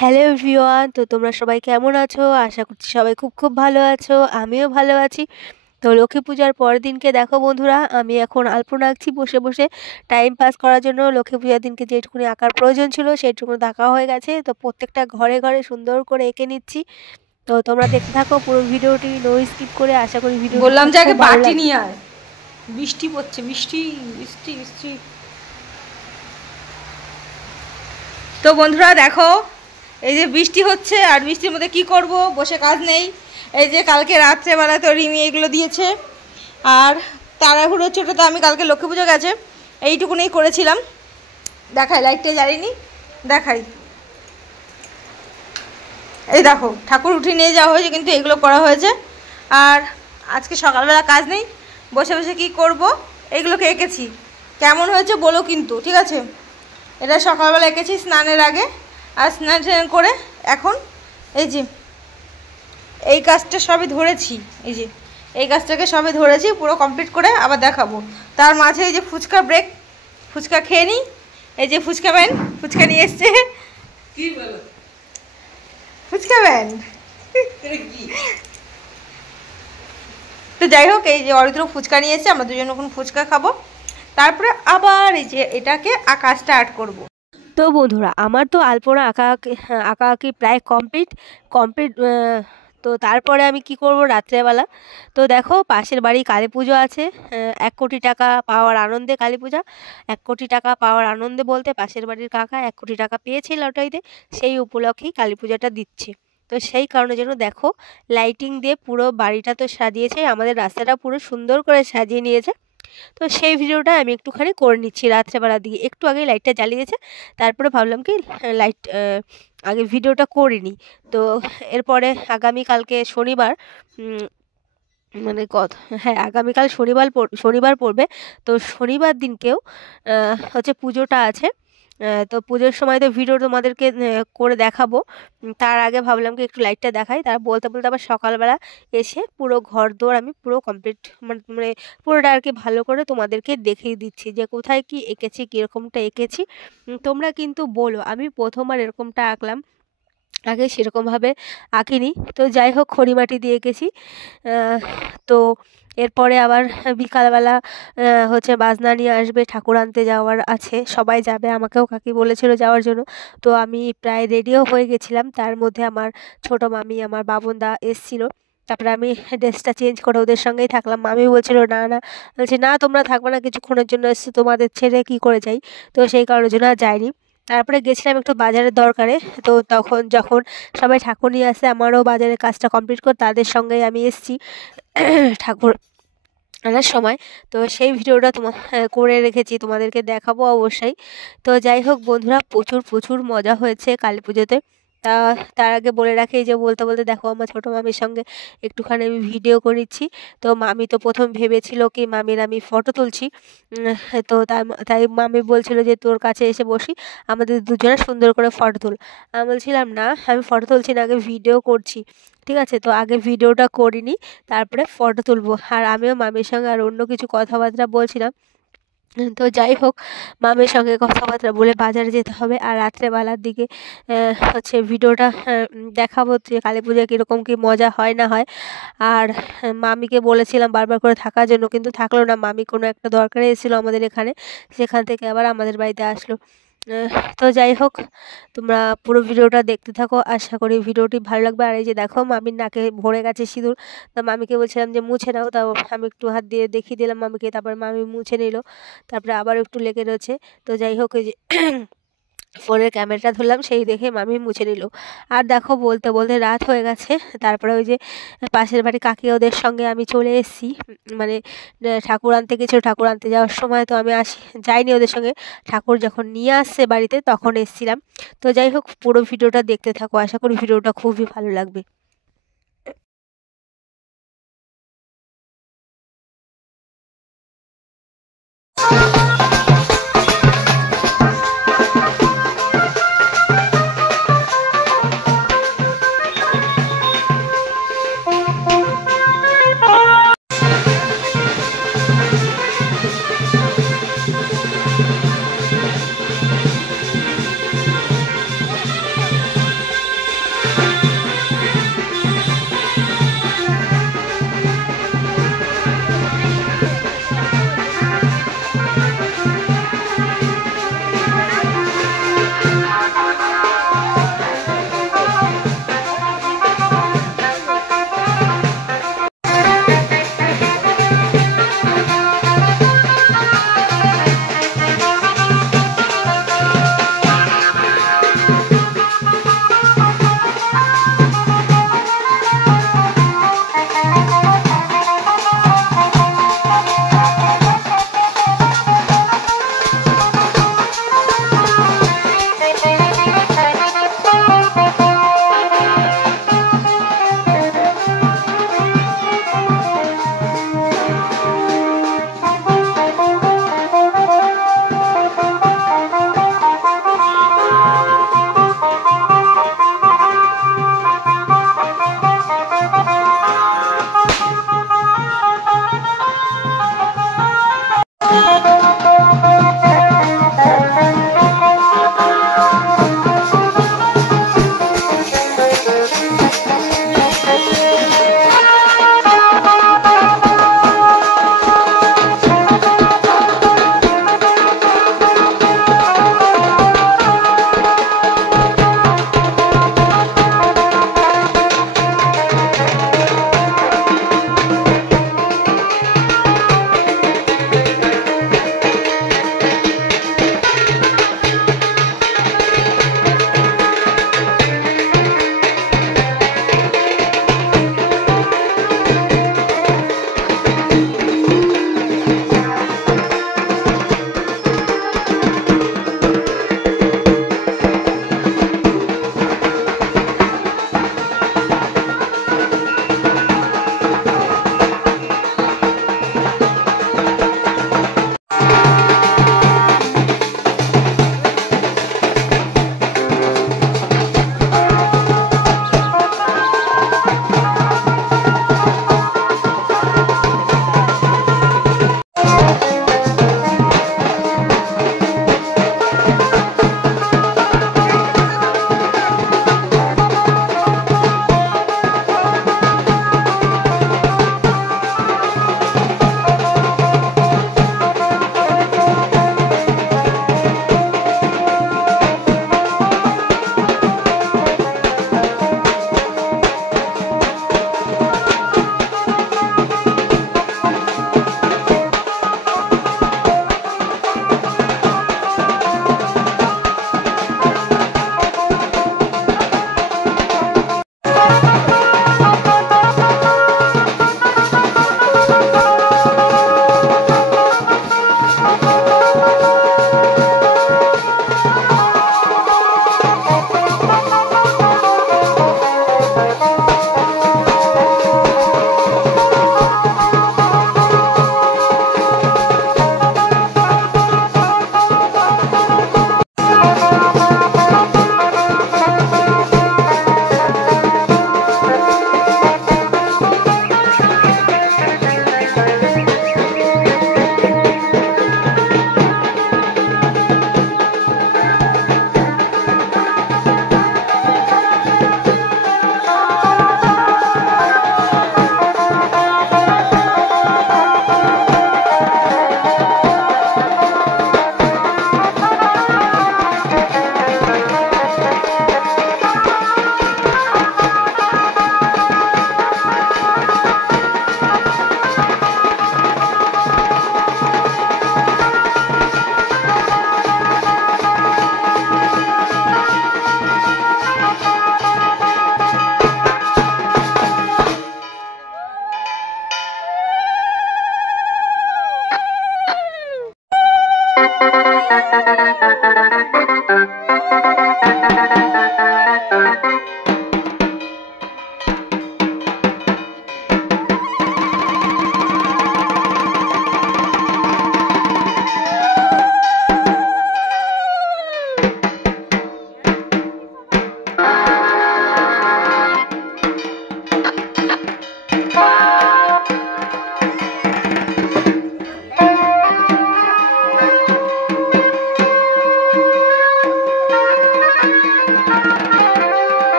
Hello everyone, তো তোমরা সবাই কেমন আছো? আশা করছি সবাই খুব খুব ভালো আছো। আমিও ভালো আছি। তো লক্ষ্মী পূজার পরের দিনকে দেখো বন্ধুরা, আমি এখন আলপনা আঁকছি বসে বসে টাইম পাস করার জন্য। লক্ষ্মী পূজার দিনকে যেটুকুনি আঁকার প্রয়োজন ছিল সেইটুকুনি আঁকা হয়ে গেছে। তো প্রত্যেকটা ঘরে ঘরে সুন্দর করে এঁকে নিচ্ছি। তো তোমরা দেখতে থাকো পুরো ভিডিওটি, নো স্কিপ করে। আশা করি ভিডিও বললাম যে আগে বাটি নিয়ে আয়, বৃষ্টি পড়ছে, বৃষ্টি বৃষ্টি বৃষ্টি। তো বন্ধুরা দেখো, এই যে বৃষ্টি হচ্ছে আর বৃষ্টির মধ্যে কি করব, বসে কাজ নেই। এই যে কালকে রাত্রেবেলা তো রিমি এগুলো দিয়েছে, আর তাড়াহুড়ো ছোটো তো আমি কালকে লক্ষ্মী পুজো গেছে এইটুকুনেই করেছিলাম। দেখাই, লাইটটা জ্বালিনি, দেখাই। এই দেখো ঠাকুর উঠিয়ে নিয়ে যাওয়া হয়েছে, কিন্তু এগুলো করা হয়েছে। আর আজকে সকালবেলা কাজ নেই, বসে বসে কি করব, এগুলোকে এঁকেছি। কেমন হয়েছে বলো কিন্তু, ঠিক আছে? এটা সকালবেলা এঁকেছি স্নানের আগে, আর স্নান টান করে এখন এই যে এই কাজটা সবই ধরেছি। এই যে এই কাজটাকে সবই ধরেছি, পুরো কমপ্লিট করে আবার দেখাবো। তার মাঝে এই যে ফুচকা ব্রেক, ফুচকা খেয়ে নিই। এই যে ফুচকা ম্যান ফুচকা নিয়ে এসছে। কি বলো? ফুচকা ম্যান। তো যাই হোক, এই যে অরিত্র ফুচকা নিয়ে এসছে, আমরা দুজন এখন ফুচকা খাবো, তারপরে আবার এই যে এটাকে আঁকা স্টার্ট করব। তো বন্ধুরা, আমার তো আলপনা আঁকি প্রায় কমপ্লিট। তো তারপরে আমি কি করব রাত্রেবেলা। তো দেখো পাশের বাড়ি কালী পুজো আছে, 1 কোটি টাকা পাওয়ার আনন্দে কালী পূজা। 1 কোটি টাকা পাওয়ার আনন্দে বলতে পাশের বাড়ির কাকা 1 কোটি টাকা পেয়েছে লটারিতে, সেই উপলক্ষেই কালী পূজাটা দিচ্ছে। তো সেই কারণে যেন দেখো লাইটিং দিয়ে পুরো বাড়িটা তো সাজিয়েছে, আমাদের রাস্তাটা পুরো সুন্দর করে সাজিয়ে নিয়েছে। তো সেই ভিডিওটা আমি একটুখানি করে নিচ্ছি রাত্রেবেলার দিকে। একটু আগে লাইটটা জ্বালিয়েছে, তারপরে ভাবলাম কি লাইট আগে ভিডিওটা করে নিই। তো এরপরে আগামীকালকে শনিবার, মানে হ্যাঁ আগামীকাল শনিবার পড়বে। তো শনিবার দিনকেও হচ্ছে পুজোটা আছে। তো পুজোর সময় তো ভিডিও তোমাদেরকে করে দেখাবো। তার আগে ভাবলাম কি একটু লাইটটা দেখাই। তার বলতে বলতে আবার সকালবেলা এসে পুরো ঘরদোর আমি পুরো কমপ্লিট, মানে পুরোটা আর কি ভালো করে তোমাদেরকে দেখিয়ে দিচ্ছি যে কোথায় কি এঁকেছি, কীরকমটা এঁকেছি। তোমরা কিন্তু বলো, আমি প্রথমবার এরকমটা আঁকলাম, আগে সেরকমভাবে আঁকিনি। তো যাই হোক, খড়িমাটি দিয়ে এঁকেছি। তো এরপরে আবার বিকালবেলা হচ্ছে বাজনা নিয়ে আসবে, ঠাকুর আনতে যাওয়ার আছে, সবাই যাবে, আমাকেও কাকি বলেছিল যাওয়ার জন্য। তো আমি প্রায় রেডিও হয়ে গেছিলাম, তার মধ্যে আমার ছোটো মামি, আমার বাবনদা এসছিল। তারপরে আমি ড্রেসটা চেঞ্জ করে ওদের সঙ্গেই থাকলাম। মামি বলছিল না না, বলছে না তোমরা থাকবে না, কিছুক্ষণের জন্য এসছো, তোমাদের ছেড়ে কি করে যাই। তো সেই কারণের জন্য আর যাইনি। তারপরে গেছিলাম একটু বাজারের দরকারে। তো তখন যখন সবাই ঠাকুর নিয়ে আসে, আমারও বাজারের কাজটা কমপ্লিট করে তাদের সঙ্গেই আমি এসেছি ঠাকুর আনার সময়। তো সেই ভিডিওটা করে রেখেছি, তোমাদেরকে দেখাবো অবশ্যই। তো যাই হোক বন্ধুরা, প্রচুর প্রচুর মজা হয়েছে কালী পুজোতে। তার আগে বলে রাখি যে বলতে বলতে দেখো আমার ছোটো মামির সঙ্গে একটুখানি আমি ভিডিও করে নিচ্ছি। তো মামি তো প্রথম ভেবেছিল কি মামির আমি ফটো তুলছি। তো তাই মামি বলছিল যে তোর কাছে এসে বসি, আমাদের দুজনে সুন্দর করে ফটো তুল। আমি বলছিলাম না, আমি ফটো তুলছি না, আগে ভিডিও করছি। ঠিক আছে, তো আগে ভিডিওটা করিনি, তারপরে ফটো তুলবো। আর আমিও মামির সঙ্গে আর অন্য কিছু কথাবার্তা বলছিলাম। তো যাই হোক, মামির সঙ্গে কথাবার্তা বলে বাজারে যেতে হবে। আর রাত্রেবেলার দিকে হচ্ছে ভিডিওটা দেখাবো যে কালী পুজোয় কীরকম কী মজা হয় না হয়। আর মামিকে বলেছিলাম বারবার করে থাকার জন্য, কিন্তু থাকলো না। মামি কোনো একটা দরকারে এসেছিলো আমাদের এখানে, সেখান থেকে আবার আমাদের বাড়িতে আসলো। তো যাই হোক, তোমরা পুরো ভিডিওটা দেখতে থাকো, আশা করি ভিডিওটি ভালো লাগবে। আর এই যে দেখো মামির নাকে ভরে গেছে সিঁদুর। তো মামিকে বলছিলাম যে মুছে নাও, তাও আমি একটু হাত দিয়ে দেখিয়ে দিলাম মামিকে, তারপর মামি মুছে নিল। তারপরে আবার একটু লেগে রয়েছে। তো যাই হোক, এই যে ফোনের ক্যামেরাটা ধরলাম, সেই দেখে মামি মুছে নিল। আর দেখো বলতে বলতে রাত হয়ে গেছে। তারপরে ওই যে পাশের বাড়ি কাকি ওদের সঙ্গে আমি চলে এসেছি, মানে ঠাকুর আনতে গেছিলো। ঠাকুর আনতে যাওয়ার সময় তো আমি যাইনি ওদের সঙ্গে, ঠাকুর যখন নিয়ে আসছে বাড়িতে তখন এসেছিলাম। তো যাই হোক, পুরো ভিডিওটা দেখতে থাকো, আশা করি ভিডিওটা খুবই ভালো লাগবে।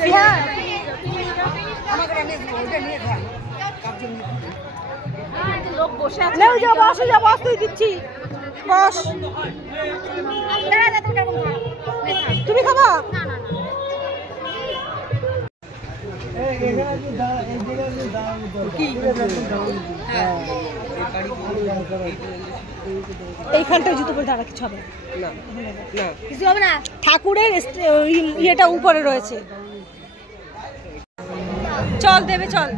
কফি। হ্যাঁ লোক বসে আছে, তুই দিচ্ছি, বস। তুমি খাবা? এইখানটায় জুতো পরে দাঁড়া, কিছু হবে না, কিছু হবে না। ঠাকুরের ইয়েটা উপরে রয়েছে। চল দেবে, চল।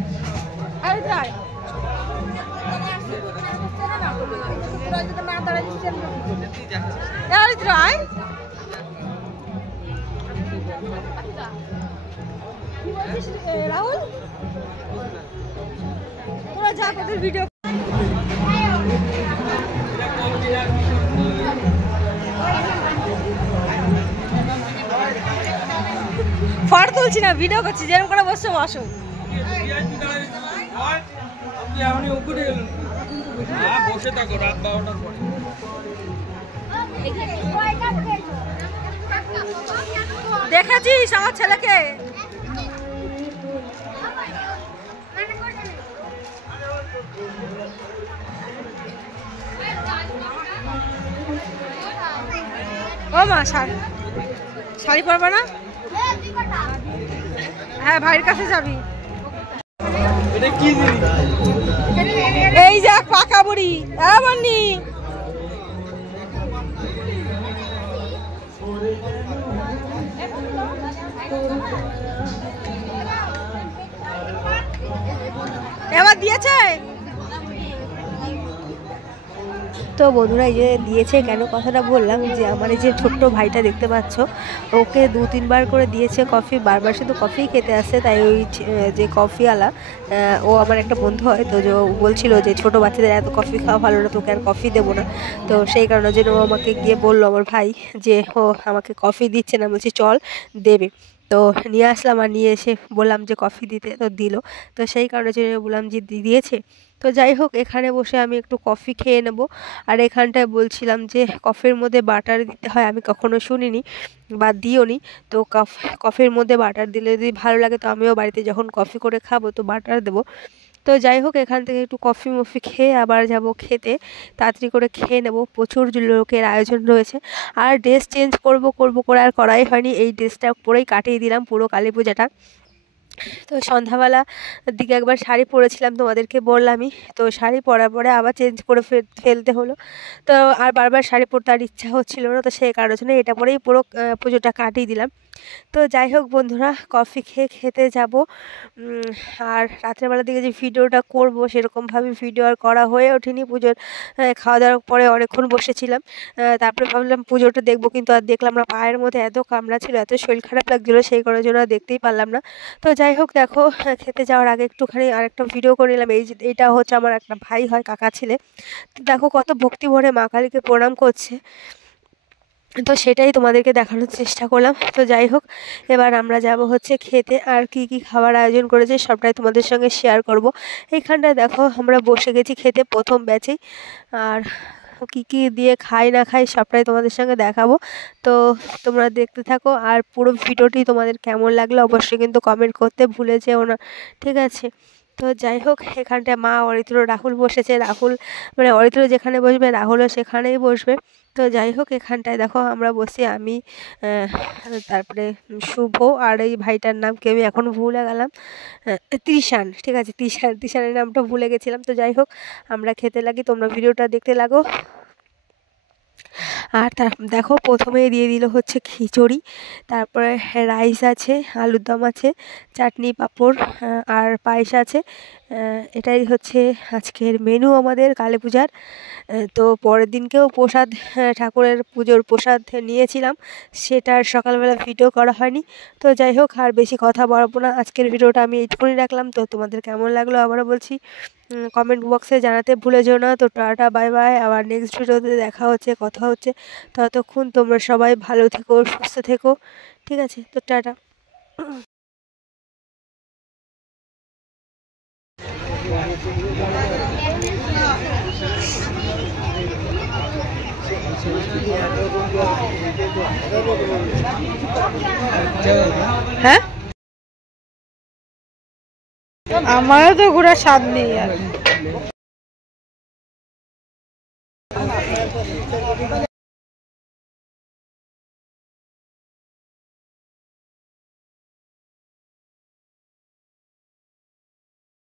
রাহুল তোরা যা, তোদের ভিডিও ফটো তুলছি না, ভিডিও করছি। যেরকম করে বসছো বসো। বসে থাকো রাত 12টার পরে। দেখেছিস আমার ছেলেকে? ও মা, শাড়ি পরবা না? হ্যাঁ ভাইয়ের কাছে যাবি। এই যে পাকা বুড়ি বানি, এবার দিয়েছে। তো বন্ধুরা, এই যে দিয়েছে কেন কথাটা বললাম, যে আমার এই যে ছোট্ট ভাইটা দেখতে পাচ্ছ, ওকে 2-3 বার করে দিয়েছে কফি, বারবার শুধু কফি খেতে আসছে। তাই ওই যে কফিওয়ালা, ও আমার একটা বন্ধু হয়, তো যে বলছিল যে ছোটো বাচ্চাদের এত কফি খাওয়া ভালো না, তোকে আর কফি দেবো না। তো সেই কারণের জন্য ও আমাকে গিয়ে বললো, আমার ভাই, যে ও আমাকে কফি দিচ্ছে না, বলছি চল দেবে। তো নিয়ে আসলাম, আর নিয়ে এসে বললাম যে কফি দিতে, তো দিল। তো সেই কারণের জন্য বললাম যে দিয়েছে। তো যাই হোক, এখানে বসে আমি একটু কফি খেয়ে নেব। আর এখানটায় বলছিলাম যে কফির মধ্যে বাটার দিতে হয়, আমি কখনো শুনিনি বা দিও নি। তো কফির মধ্যে বাটার দিলে যদি ভালো লাগে, তো আমিও বাড়িতে যখন কফি করে খাবো তো বাটার দেবো। তো যাই হোক, এখান থেকে একটু কফি মফি খেয়ে আবার যাব খেতে, তাড়াতাড়ি করে খেয়ে নেব। প্রচুর লোকের আয়োজন রয়েছে। আর ড্রেস চেঞ্জ করব করে আর করাই হয়নি, এই ড্রেসটা পরেই কাটিয়ে দিলাম পুরো কালী পূজাটা। তো সন্ধ্যাবেলা দিকে একবার শাড়ি পরেছিলাম, তোমাদেরকে বললামই। তো শাড়ি পরার পরে আবার চেঞ্জ করে ফেলতে হলো। তো আর বারবার শাড়ি পরতে আর ইচ্ছা হচ্ছিল না, তো সেই কারণে জন্য এটা পরেই পুরো পুজোটা কাটিয়ে দিলাম। তো যাই হোক বন্ধুরা, কফি খেতে যাব। আর রাত্রেবেলার দিকে যে ভিডিওটা করব, সেরকমভাবে ভিডিও আর করা হয়ে ওঠেনি। পুজোর খাওয়া দাওয়ার পরে অনেকক্ষণ বসেছিলাম, তারপরে ভাবলাম পুজোটা দেখবো, কিন্তু আর দেখলাম না। পায়ের মধ্যে এত কামড়া ছিল, এত শরীর খারাপ লাগছিলো, সেই কারণের জন্য দেখতেই পারলাম না। তো যাই হোক, দেখো খেতে যাওয়ার আগে একটুখানি আরেকটা ভিডিও করে নিলাম। এইটা হচ্ছে আমার একটা ভাই হয়, কাকা ছেলে। দেখো কত ভক্তি ভরে মা কালীকে প্রণাম করছে, তো সেটাই তোমাদেরকে দেখানোর চেষ্টা করলাম। তো যাই হোক, এবার আমরা যাব হচ্ছে খেতে। আর কি কি খাবার আয়োজন করেছে সবটাই তোমাদের সঙ্গে শেয়ার করব। এইখানটায় দেখো আমরা বসে গেছি খেতে প্রথম ব্যাচেই। আর কি কি দিয়ে খাই না খাই সবটাই তোমাদের সঙ্গে দেখাবো। তো তোমরা দেখতে থাকো, আর পুরো ভিডিওটি তোমাদের কেমন লাগলো অবশ্যই কিন্তু কমেন্ট করতে ভুলে যেও না, ঠিক আছে? তো যাই হোক, এখানটায় মা, অরিত্র, রাহুল বসেছে। রাহুল মানে অরিত্র যেখানে বসবে, রাহুলও সেখানেই বসবে। তো যাই হোক, এখানটায় দেখো আমরা বসি, আমি তারপরে শুভ, আর এই ভাইটার নামকে আমি এখন ভুলে গেলাম, তৃষান, ঠিক আছে, তৃষানের নামটা ভুলে গেছিলাম। তো যাই হোক, আমরা খেতে লাগি, তোমরা ভিডিওটা দেখতে লাগো। আর দেখো প্রথমেই দিয়ে দিল হচ্ছে খিচুড়ি, তারপরে রাইস আছে, আলুর দম আছে, চাটনি, পাঁপড়, আর পায়েস আছে। এটাই হচ্ছে আজকের মেনু আমাদের কালী পূজার। তো পরের দিনকেও প্রসাদ, ঠাকুরের পুজোর প্রসাদ নিয়েছিলাম, সেটার সকালবেলা ভিডিও করা হয়নি। তো যাই হোক, আর বেশি কথা বাড়াবো না, আজকের ভিডিওটা আমি এইটুকুনি রাখলাম। তো তোমাদের কেমন লাগলো আবারও বলছি, কমেন্ট বক্সে জানাতে ভুলে যেও না। তো টাটা, বাই বাই, আবার নেক্সট ভিডিওতে দেখা হচ্ছে, কথা হচ্ছে। ততক্ষণ তোমরা সবাই ভালো থেকো, সুস্থ থেকো, ঠিক আছে? তো টাটা। হ্যাঁ। আমারও তো ঘোরার স্বাদ নেই আর